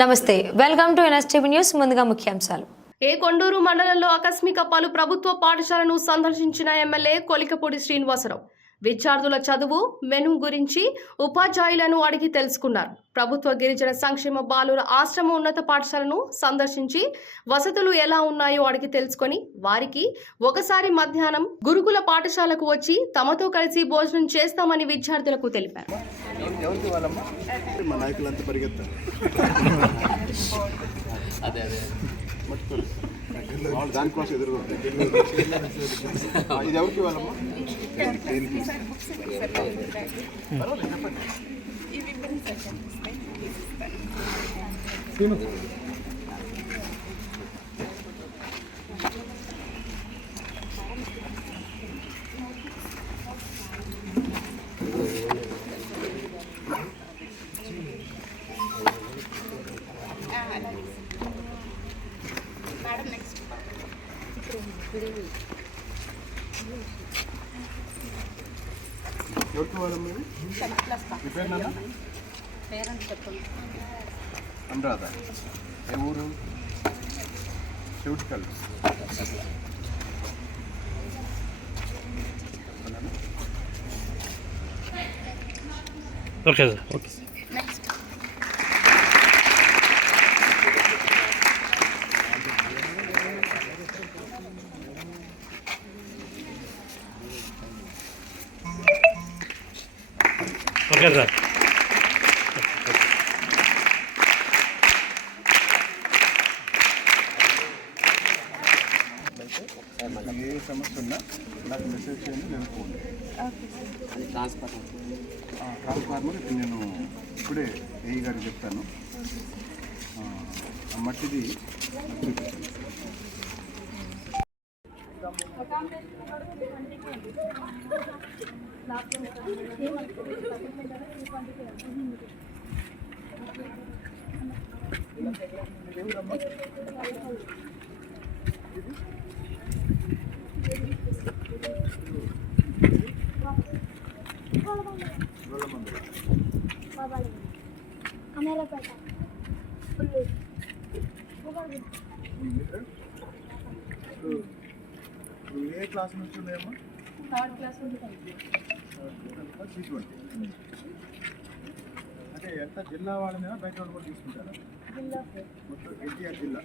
నమస్తే welcome to NSTV news ముందుగా ముఖ్యాంశాలు. ఏ కొండూరు మండలంలో ఆకస్మిక పలు ప్రభుత్వ పాఠశాలను సందర్శించిన ఎమ్మెల్యే కొలికపూడి శ్రీనివాసరావు. విద్యార్థుల చదువు మెను గురించి ఉపాధ్యాయులను అడిగి తెలుసుకున్నారు. ప్రభుత్వ గిరిజన సంక్షేమ బాలుర ఆశ్రమ ఉన్నత పాఠశాలను సందర్శించి వసతులు ఎలా ఉన్నాయో అడిగి తెలుసుకొని వారికి ఒకసారి మధ్యాహ్నం గురుకుల పాఠశాలకు వచ్చి తమతో కలిసి భోజనం చేస్తామని విద్యార్థులకు తెలిపారు. అదే అదే. దానికోసం ఎదురు ఇది ఎవరికి వాళ్ళమ్మా దేనికి ah, అనురాధ ఏ ఊరు? Chevitikal. Okay sir okay okay sir ఏ సమస్య ఉన్నా నాకు మెసేజ్ చేయండి నేను ఫోన్ అది ట్రాన్స్ఫార్మర్ ఇప్పుడు నేను ఇప్పుడే ఏఈ గారికి చెప్తాను. మట్టిది నాకు చూపించండి అమేరపేట ఇప్పుడు ఏ క్లాస్ నుంచి ఉన్నాయమ్మా థర్డ్ క్లాస్ ఉంటుంది తీసుకుంటే అంటే ఎంత జిల్లా వాళ్ళని బయట వాళ్ళు కూడా తీసుకుంటారా? మొత్తం ఎన్టీఆర్ జిల్లా.